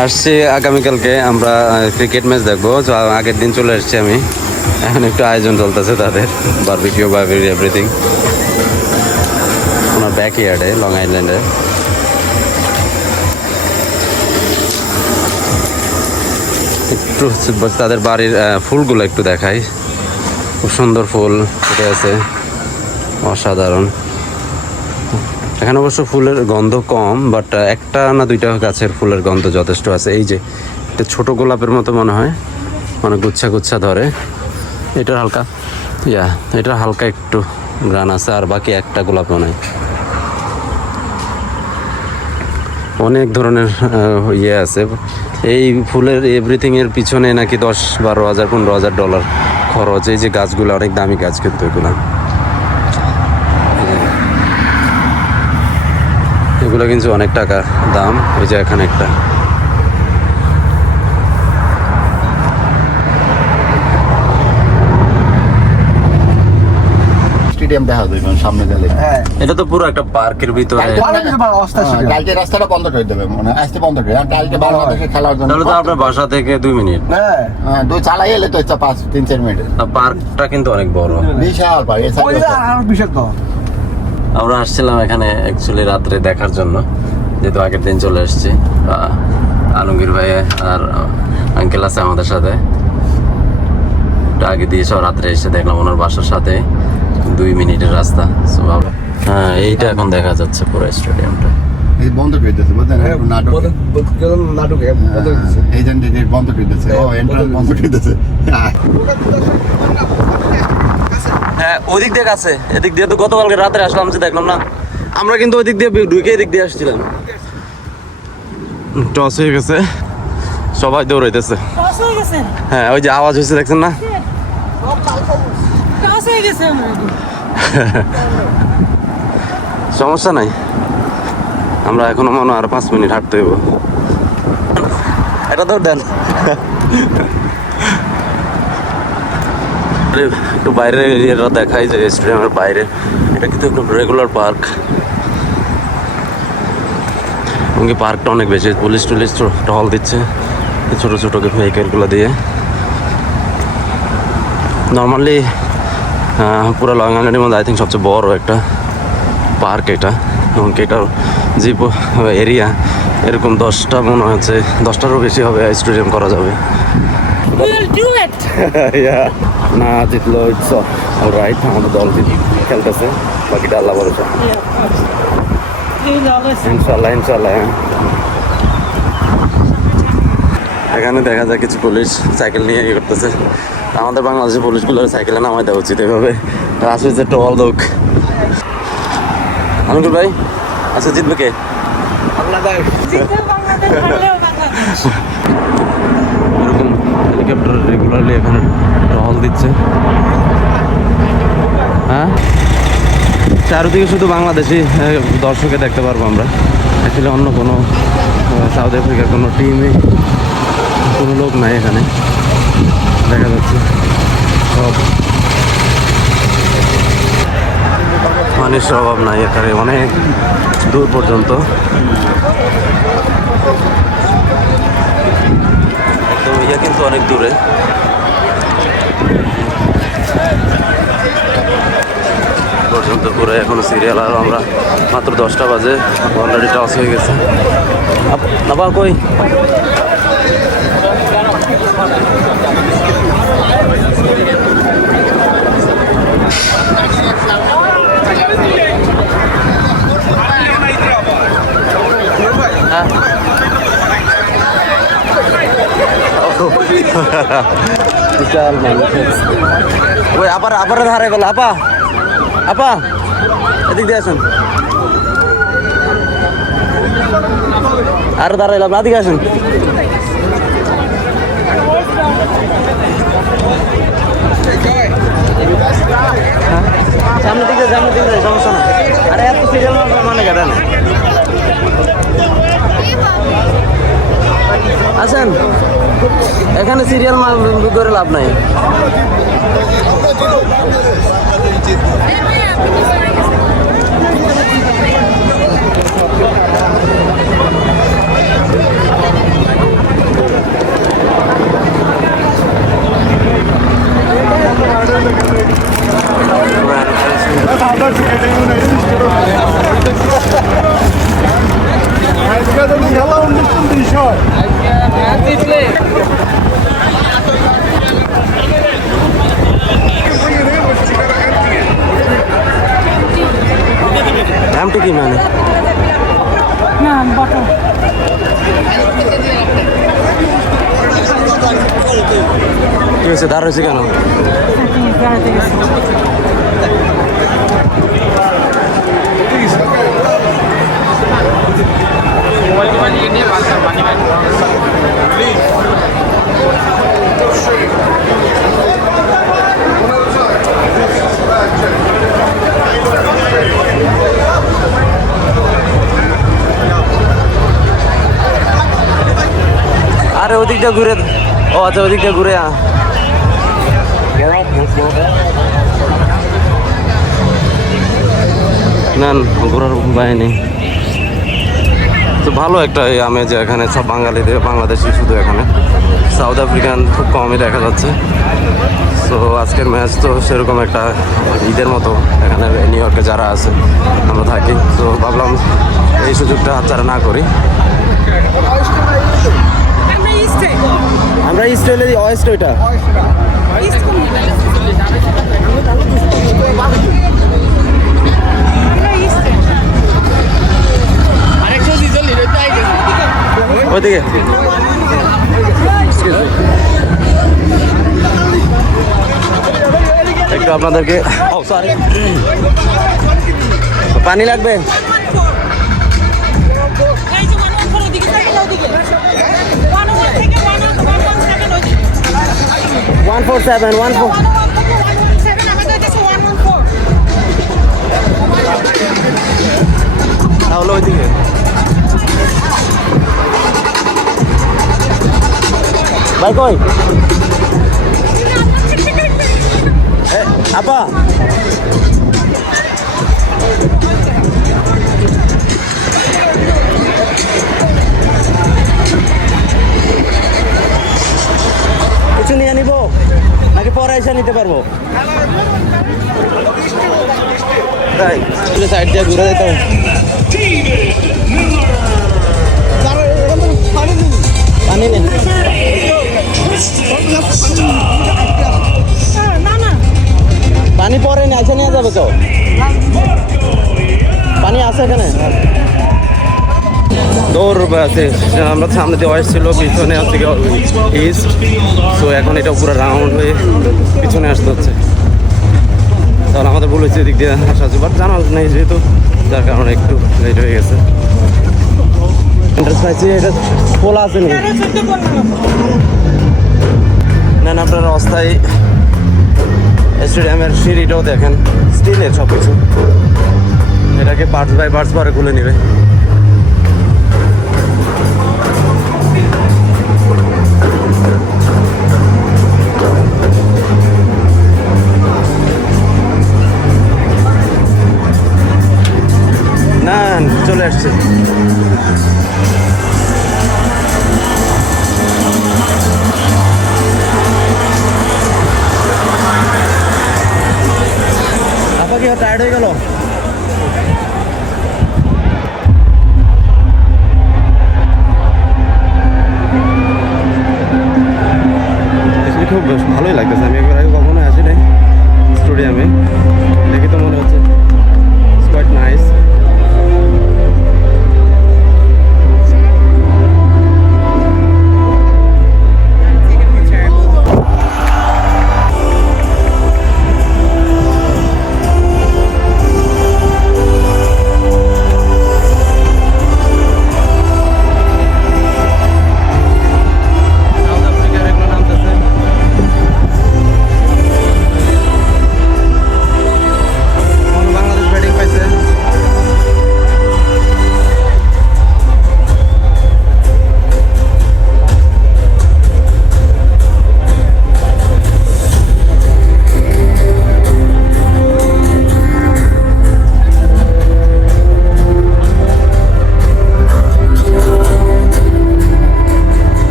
আসছি আগামীকালকে আমরা ক্রিকেট ম্যাচ দেখবো। আগের দিন চলে আসছি আমি, এখন একটু আয়োজন চলতেছে তাদের, বারবিকিউ বা এভরিথিং ওনার ব্যাক ইয়ার্ডে লং আইল্যান্ডে। একটু তাদের বাড়ির ফুলগুলো একটু দেখাই, খুব সুন্দর ফুল ফুটে আছে, অসাধারণ। এখানে অবশ্য ফুলের গন্ধ কম, বাট একটা না দুইটা গাছের ফুলের গন্ধ যথেষ্ট আছে। এই যে এটা ছোট গোলাপের মতো মনে হয়, মানে গুচ্ছা গুচ্ছা ধরে। এটার হালকা এটার হালকা একটু গ্রান আছে, আর বাকি একটা গোলাপ মনে হয়। অনেক ধরনের ইয়ে আছে। এই ফুলের এভরিথিং এর পিছনে নাকি 10-12 হাজার $15,000 খরচ। এই যে গাছগুলো অনেক দামি গাছ, কিন্তু এগুলো কিন্তু অনেক টাকা দাম। ওই যে এখানে একটা স্টেডিয়াম দেখা যায় সামনে গেলে। এটা তো পুরো একটা পার্কের ভিতরে। কালকে রাস্তাটা বন্ধ করে দেবে, মানে আসতে বন্ধ করে, কালকে বাংলাদেশে খেলার জন্য। তাহলে তো আপনার বাসা থেকে 2 মিনিট দুই চালাই এলে তো 3-4 মিনিট। পার্কটা কিন্তু অনেক বড়, বিশাল পার্ক। আমরা আসছিলাম এখানে অ্যাকচুয়ালি রাত্রে দেখার জন্য, যেহেতু আগের দিন চলে আসছি। আলমগীর ভাই আর আঙ্কেল আছে আমাদের সাথে, আগে দিয়ে সব রাত্রে এসে দেখলাম ওনার বাসার সাথে 2 মিনিটের রাস্তা। হ্যাঁ, এইটা এখন দেখা যাচ্ছে পুরো স্টেডিয়ামটা। এই বন্ধ করে দিয়েছে, বুঝলেন? নাটক এই জন্য বন্ধ করে দিয়েছে। ও এন্ট্রান্স বন্ধ করে দিয়েছে। হ্যাঁ, ওদিক দিয়ে আছে, এদিক দিয়ে তো গতকালকে রাত্রে আসলাম, যে দেখলাম না। আমরা কিন্তু ওদিক দিয়ে ঢুকে এদিক দিয়ে আসছিলাম। টস হয়ে গেছে, সবাই দৌড়াইতেছে। হ্যাঁ, ওই যে আওয়াজ হয়েছে, দেখছেন না? সমস্যা নাই, আমরা এখনো মনে হয় আর 5 মিনিট হাঁটতে হইব। এটা দৌড় দেন। একটু বাইরের এরিয়াটা দেখাই যায়, স্টেডিয়ামের বাইরে। এটা কিন্তু একটু রেগুলার পার্ক, এমনকি পার্কটা অনেক বেশি। পুলিশ টুলিশ টহল দিচ্ছে ছোটো ছোটো ভেহিকেলগুলো দিয়ে। নর্মালি পুরো লং আইল্যান্ডের মধ্যে আই থিঙ্ক সবচেয়ে বড় একটা পার্ক এটা। এমনকি এটার যে এরিয়া, এরকম 10টা মনে হচ্ছে, 10টারও বেশি হবে স্টেডিয়াম করা যাবে। না জিতলো, ইটস অলরাইট, আমাদের দল খেলতেছে, বাকিটা আল্লাহ ভরসা। ইনশাল্লাহ ইনশাল্লাহ। এখানে দেখা যায় কিছু পুলিশ সাইকেল নিয়ে ইয়ে করতেছে। আমাদের বাংলাদেশের পুলিশগুলোর সাইকেলে নামাই দেওয়া উচিত এভাবে। আসলে টল দোক। আনুকুল ভাই, আচ্ছা জিতবে কে? এরকম হেলিকপ্টার রেগুলারলি এখানে টহল দিচ্ছে। হ্যাঁ, চারদিকে শুধু বাংলাদেশি দর্শকে দেখতে পারবো আমরা। আসলে অন্য কোনো সাউথ আফ্রিকার কোনো টিমে কোনো লোক নাই এখানে দেখা যাচ্ছে। সব মানুষের অভাব নাই এখানে, অনেক দূর পর্যন্ত। একদম ইয়ে কিন্তু অনেক দূরে। পর্যন্ত পুরো এখনো সিরিয়াল, আর আমরা মাত্র 10টা বাজে, অলরেডি টস হয়ে গেছে। আবার কই ওই আবার ধারে গেল। আপা এদিক দিয়ে আসেন, আরো দাঁড়াইলাম, এদিকে আসেন। সামনে দিকে সমস্যা না। আরে এত সিরিয়াল মানে কেটেন, আসেন। এখানে সিরিয়াল করে লাভ নাই। খেলা 19-20 হয়। নামটা কি মানে? না বটল কি হয়েছে, দাঁড় হয়েছে কেন? বেড়াতে গেছি আরে ওদিকটা ঘুরে, ও আচ্ছা ওদিকটা ঘুরে নেন, ঘোরার উপায় নেই। তো ভালো একটা এই আমেজ, এখানে সব বাঙালিদের, বাংলাদেশি শুধু, এখানে সাউথ আফ্রিকান খুব কমই দেখা যাচ্ছে। তো আজকের ম্যাচ তো সেরকম একটা ঈদের মতো এখানে নিউ ইয়র্কে যারা আছে আমরা থাকি, তো ভাবলাম এই সুযোগটা হাতছাড়া না করি। আমরা ইস্ট হইলে ওয়েস্ট, ওইটা ওইদিকে। একটু আপনাদেরকে পানি লাগবে। ওয়ান 147 তাহলে ওইদিকে ভাই কই আপা? কিছু নিয়ে নিব নাকি পরে এসে নিতে পারবো? তাই সাইড দিয়ে ঘুরে যেতে হবে। পানি নেই, পানি পরে নিয়ে আসে নিয়ে যাবে তো, পানি আছে এখানে। দৌড় আছে, আমরা সামনে দিয়ে ওয়েস্ট ছিল, পিছনে আছে ইস্ট, তো এখন এটা পুরো রাউন্ড হয়ে পিছনে আসতে হচ্ছে। তাহলে আমাদের ভুল হয়েছে এদিক দিয়ে আসা আছে, বাট জানা নেই যেহেতু, যার কারণে একটু লেট হয়ে গেছে। ইন্টারেস্ট পাইছি, এটা খোলা আছে নাকি? না না, আপনারা অস্থায়ী স্টেডিয়ামের সিঁড়িটাও দেখেন, স্টিলের সব কিছু। এটাকে পার্টস বাই পার্টস পরে খুলে নেবে। না চলে আসছে। আপা কি টায়ার্ড হয়ে গেল?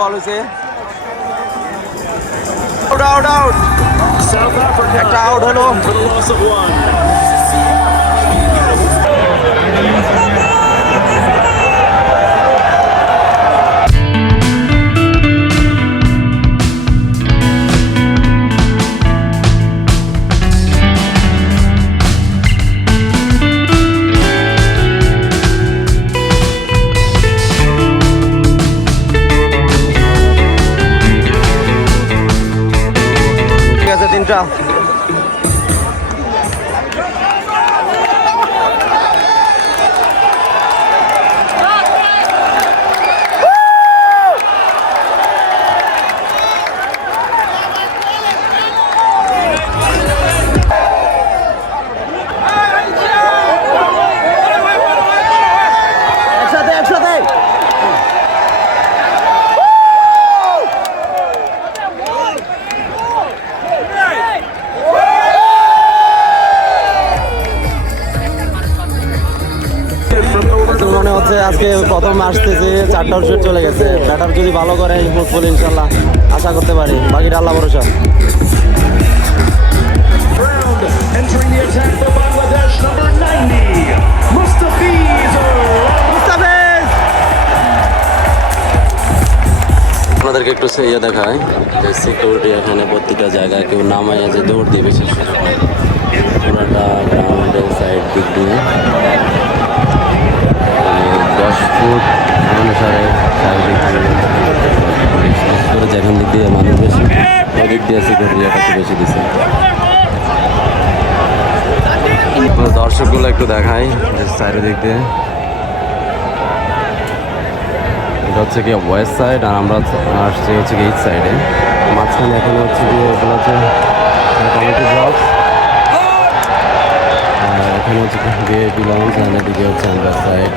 বল হয়েছে আউট আউট একটা আউট হলো ঠিক আছে তিনটা একসাথে একসাথে মনে হচ্ছে আজকে প্রথম আসতেছে 4টা উইকেট চলে গেছে ব্যাটার যদি ভালো করে ফুটবল ইনশাল্লাহ আশা করতে পারি বাকিটা আল্লাহ ভরসা Entering the attack for Bangladesh, number 90, Mustafiz. আপনাদেরকে একটু ইয়ে দেখায় যে সিকিউরিটি এখানে প্রতিটা জায়গায় কেউ নামায় যে দৌড় দিয়ে বেশি সুযোগ নেই পুরাটা গ্রাউন্ডের সাইড দিক দিয়ে 10 ফুট অনুসারে চারিদিক করে যেখান দিক দিয়ে মানুষ বেশি ওই দিক দিয়ে সিকিউরিটি একটু বেশি দিচ্ছে দর্শকগুলো একটু দেখাই চারিদিক দিয়ে এটা হচ্ছে কি ওয়েস্ট সাইড আর আমরা আসছি হচ্ছে কি ইস্ট সাইডে মাঝখানে এখানে হচ্ছে কি ওগুলো হচ্ছে কমিটি বক্স আর এখানে হচ্ছে ভিআইপি লঞ্চ আর এদিকে হচ্ছে আমরা সাইড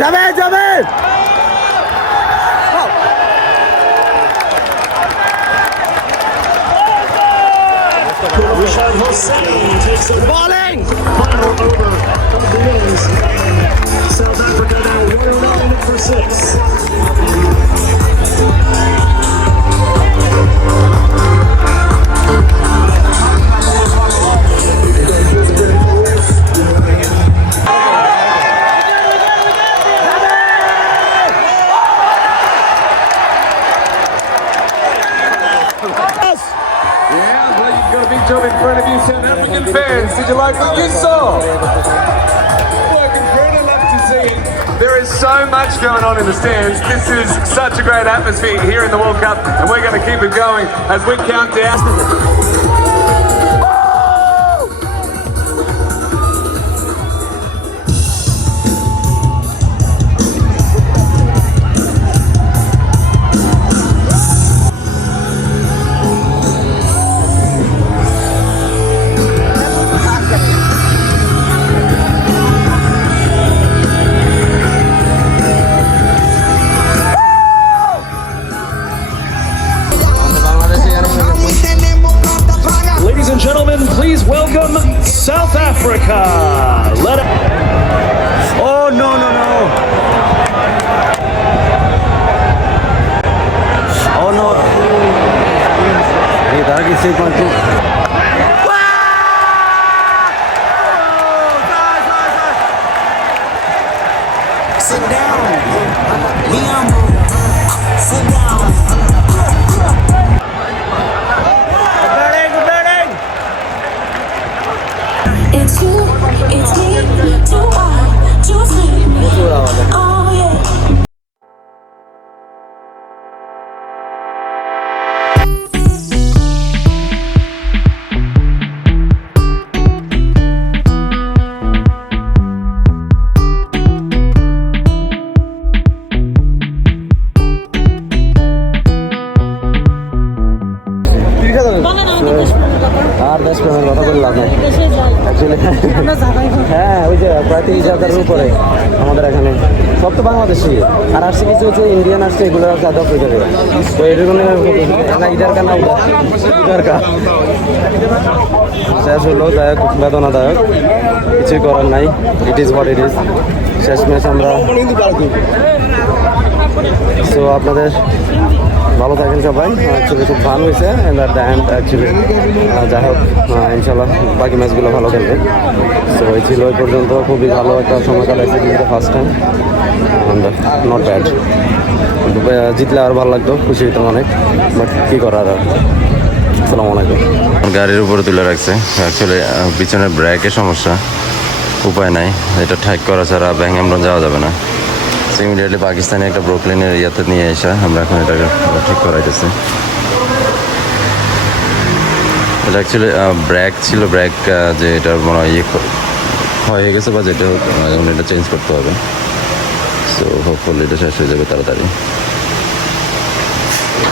যাবে যাবে Rishad Hossain takes the bowling final over of the innings. South Africa now 1-0 for 6. Yeah, well, you've got a big job in front of you, South African fans. Did you like what you saw? Look, incredible to see. There is so much going on in the stands. This is such a great atmosphere here in the World Cup, and we're going to keep it going as we count down. Ladies and gentlemen, please welcome South Africa. Let it. Oh no no no! Oh no! Hey, that is it, man. Sit down. Be humble. Sit down. Good batting, good batting. বলেন আমাদের দেশপ্রেমের কথা। আর দেশপ্রেমের কথা বললাম না দেশে যাই। অ্যাকচুয়ালি আমরা যাবাই হোক। হ্যাঁ ওই যে প্রায় 30,000-এর উপরে আমাদের এখানে সব তো বাংলাদেশি আর আসছে কিছু হচ্ছে ইন্ডিয়ান আসছে এগুলো আদা হয়ে যাবে তো এরকম না ইটার কানা ইটার কা শেষ হলো দায়ক বেদনাদায়ক কিছুই করার নাই it is what it is শেষমেশ আমরা সো আপনাদের ভালো থাকেন সবাই অ্যাকচুয়ালি খুব ভালো হয়েছে অ্যাকচুয়ালি যাই হোক ইনশাল্লাহ বাকি ম্যাচগুলো ভালো খেলবে সো এই ছিল ওই পর্যন্ত খুবই ভালো একটা সময় কাটাইছে কিন্তু ফার্স্ট টাইম নট ব্যাড জিতলে আর ভালো লাগতো খুশি হইতাম অনেক বাট কী করার আর আসসালামু আলাইকুম গাড়ির উপরে তুলে রাখছে অ্যাকচুয়ালি পিছনের ব্রেকের সমস্যা উপায় নাই এটা ঠ্যাক করা ছাড়া ব্যাংহামরন যাওয়া যাবে না ইমিডিয়েটলি পাকিস্তানি একটা ব্রুকলিনের ইয়াতে নিয়ে এসে আমরা এখন এটাকে ঠিক করাইতেছি এটা অ্যাকচুয়ালি ব্রেক ছিল ব্রেক যে এটা মনে হয় ইয়ে হয়ে গেছে বা যেটা হোক এটা চেঞ্জ করতে হবে সো হোপফুলি এটা শেষ হয়ে যাবে তাড়াতাড়ি